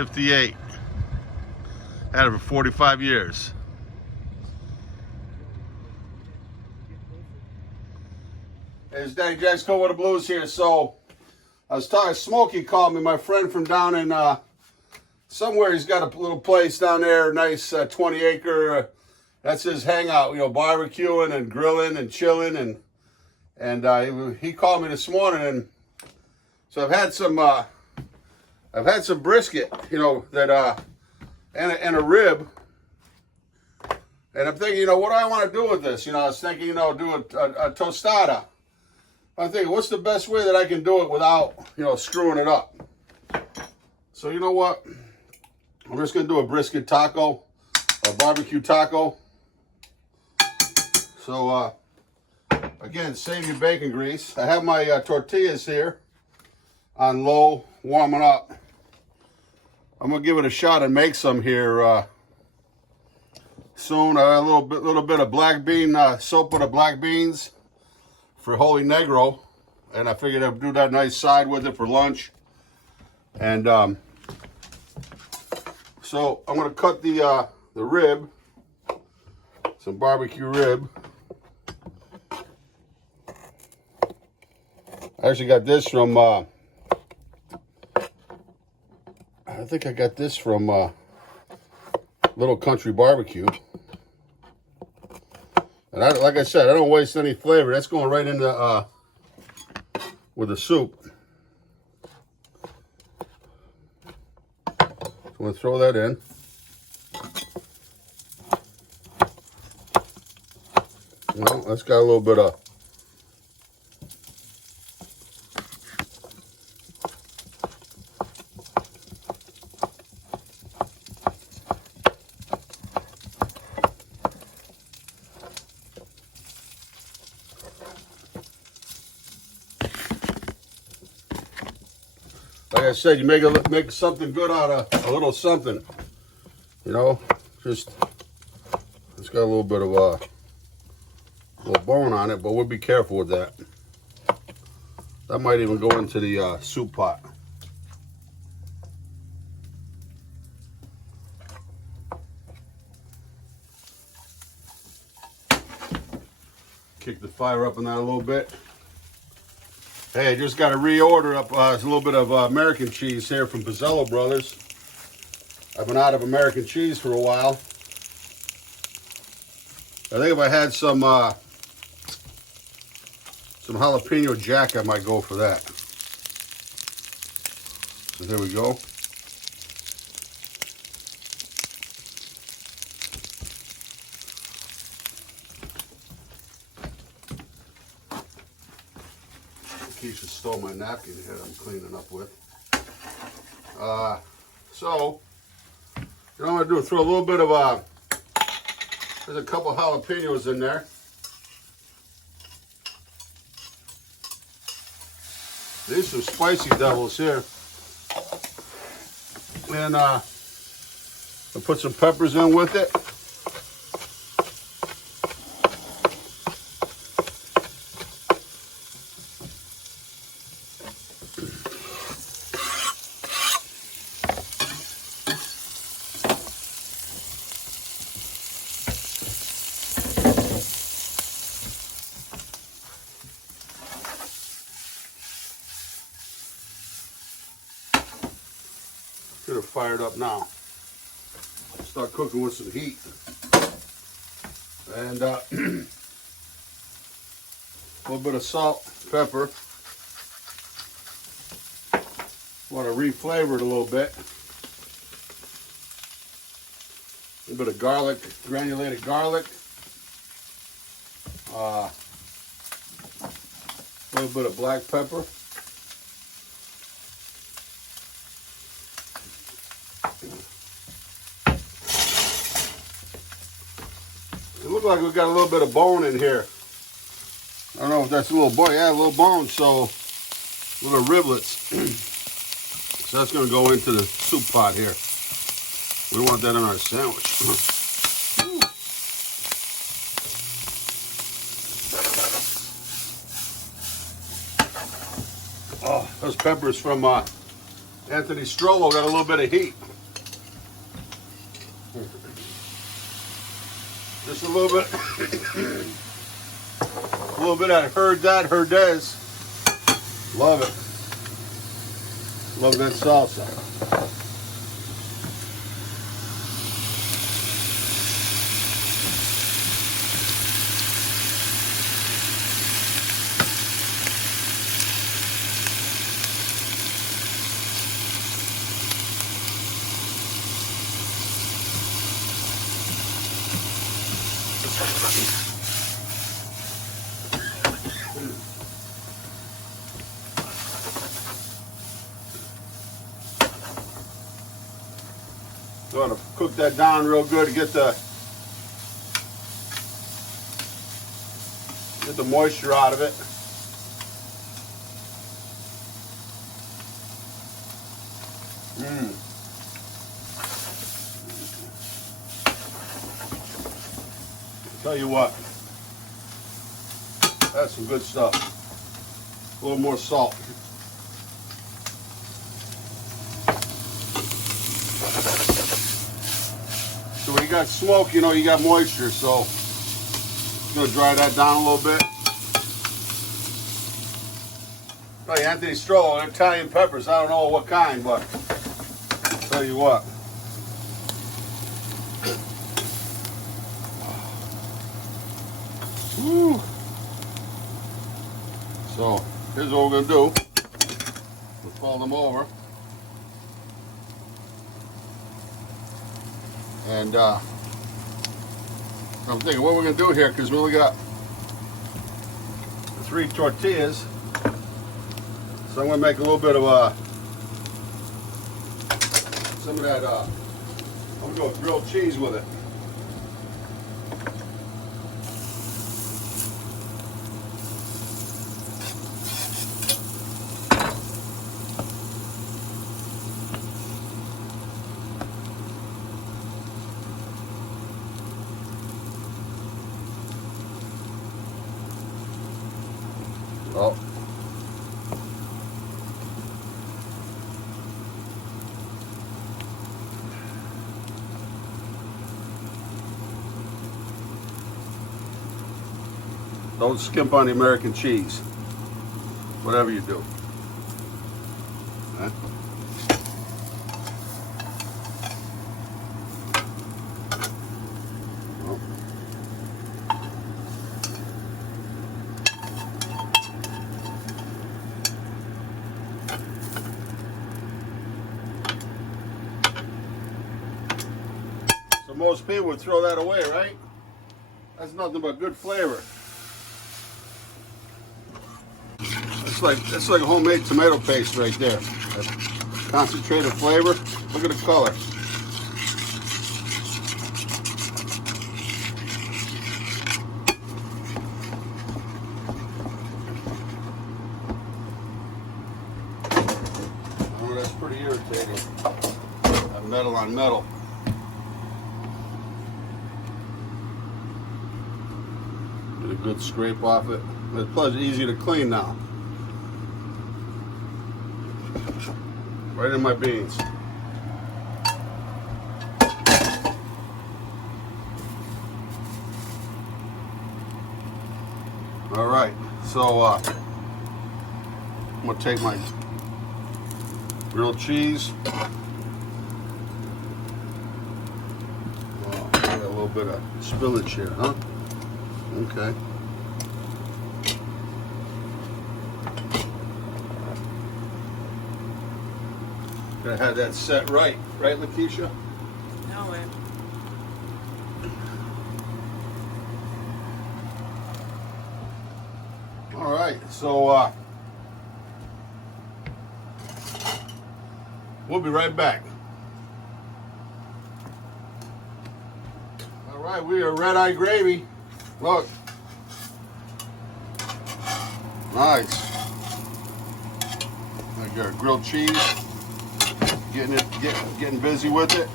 58. Had it for 45 years. Hey, it's Danny Jacksco with the Blues here. So, I was talking, Smokey called me, my friend from down in, somewhere. He's got a little place down there, nice 20-acre, that's his hangout, you know, barbecuing and grilling and chilling. And he called me this morning, and so I've had some brisket, you know, that, and a rib. And I'm thinking, you know, what do I want to do with this? You know, I was thinking, you know, do a tostada. I'm thinking, what's the best way that I can do it without, you know, screwing it up? So you know what? I'm just going to do a brisket taco, a barbecue taco. So, again, save your bacon grease. I have my tortillas here on low, warming up. I'm going to give it a shot and make some here soon. A little bit of black bean, soap with the black beans. Frijol Negro, and I figured I'd do that nice side with it for lunch. And so I'm going to cut the rib, some barbecue rib. I actually got this from I think I got this from Little Country Barbecue. And like I said, I don't waste any flavor. That's going right into with the soup. So I'm going to throw that in. Well, that's got a little bit of like I said, you make something good out of a little something, you know. Just it's got a little bit of a little bone on it, but we'll be careful with that. That might even go into the soup pot. Kick the fire up on that a little bit. Hey, I just got to reorder up a little bit of American cheese here from Pizzello Brothers. I've been out of American cheese for a while. I think if I had some jalapeno jack, I might go for that. So there we go. Keisha stole my napkin here I'm cleaning up with. So, you know what I'm going to do? Throw a little bit of, there's a couple jalapenos in there. These are spicy devils here. And I'll put some peppers in with it. Should have fired up now. Start cooking with some heat. And a little bit of salt, pepper. Want to re-flavor it a little bit. A little bit of garlic, granulated garlic. A little bit of black pepper. It looks like we've got a little bit of bone in here. I don't know if that's a little bone. Yeah, a little bone, so little riblets. So that's going to go into the soup pot here. We want that in our sandwich. Oh, those peppers from Anthony Strollo got a little bit of heat. Just a little bit. A little bit of heard des. Love it. Love that salsa. Going to cook that down real good to get the moisture out of it. Tell you what, that's some good stuff. A little more salt. So when you got smoke, you know you got moisture, so I'm gonna dry that down a little bit. Like Anthony Strollo, Italian peppers. I don't know what kind, but I'll tell you what. Woo. So here's what we're gonna do. We'll fold them over. And I'm thinking what we're going to do here, because we only got 3 tortillas. So I'm going to make a little bit of some of that, I'm going to go with grilled cheese with it. Oh. Don't skimp on the American cheese, whatever you do. Okay. So most people would throw that away, right? That's nothing but good flavor. That's like homemade tomato paste right there. That concentrated flavor. Look at the color. Oh, that's pretty irritating. That metal on metal. Get a good scrape off it. It's plus easy to clean now. Right in my beans. All right, so I'm gonna take my grilled cheese. Oh, got a little bit of spillage here, huh? Okay. Gotta have that set right, Lakeisha? No way. All right, so we'll be right back. All right, we are red eye gravy. Look, nice. I got grilled cheese. Getting busy with it.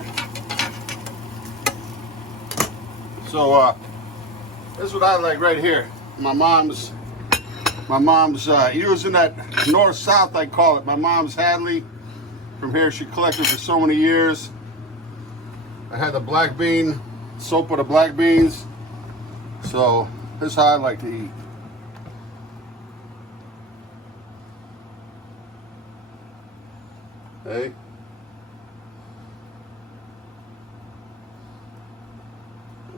So this is what I like right here. My mom's using that north-south, I call it. My mom's Hadley. From here, she collected for so many years. I had the black bean, Sopa the black beans. So this is how I like to eat. Hey.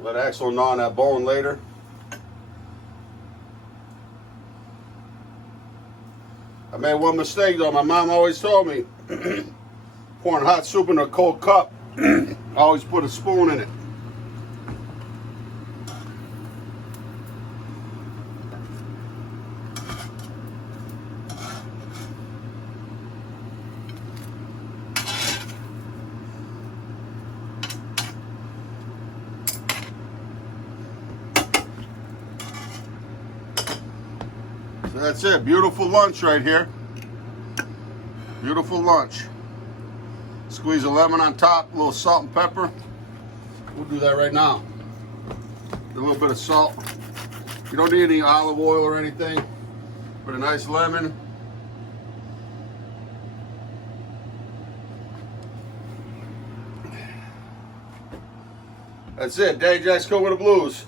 Let Axel gnaw on that bone later. I made one mistake though. My mom always told me, pouring hot soup in a cold cup, always put a spoon in it. So that's it. Beautiful lunch right here. Beautiful lunch. Squeeze a lemon on top, a little salt and pepper. We'll do that right now. A little bit of salt. You don't need any olive oil or anything. Put a nice lemon. That's it. Daddy Jack's Cooking with the Blues.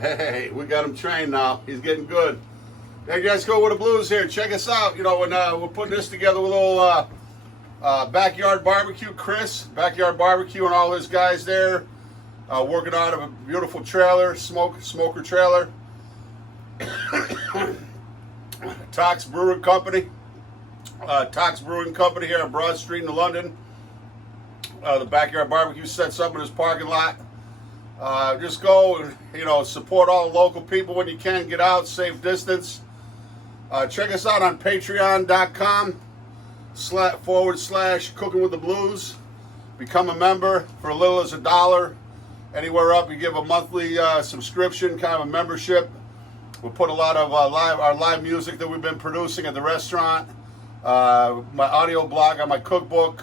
Hey, we got him trained now. He's getting good. Hey guys, go with the Blues here. Check us out. You know, when we're putting this together with a little backyard barbecue, Chris, backyard barbecue, and all his guys there, working out of a beautiful trailer, smoker trailer. Tox Brewing Company, here on Broad Street in London. The backyard barbecue sets up in his parking lot. Just go and, you know, support all the local people when you can. Get out, safe distance. Check us out on patreon.com/Cooking with the Blues. Become a member for as little as $1. Anywhere up, you give a monthly subscription, kind of a membership. We'll put a lot of our live music that we've been producing at the restaurant, my audio blog on my cookbook.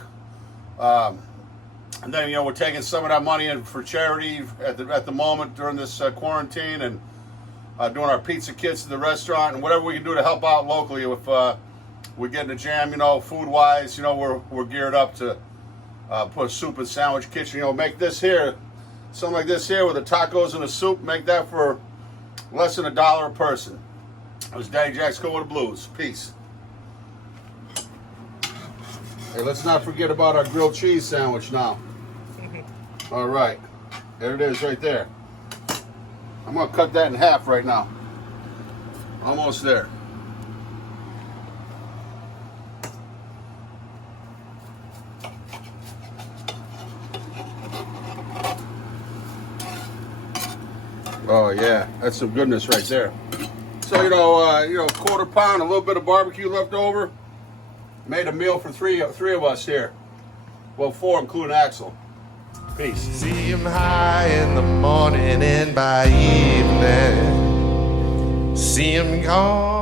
And then, you know, we're taking some of that money in for charity at the moment during this quarantine, and doing our pizza kits at the restaurant, and whatever we can do to help out locally. If we get in a jam, you know, food-wise, you know, we're geared up to put a soup and sandwich kitchen. You know, make this here, something like this here with the tacos and the soup, make that for less than $1 a person. It was Daddy Jack's Cooking with the Blues. Peace. Hey, let's not forget about our grilled cheese sandwich now. All right, there it is right there. I'm gonna cut that in half right now. Almost there. Oh yeah, that's some goodness right there. So you know, quarter pound, a little bit of barbecue left over. Made a meal for three of us here. Well, 4, including Axel. Peace. See him high in the morning and by evening, see him gone.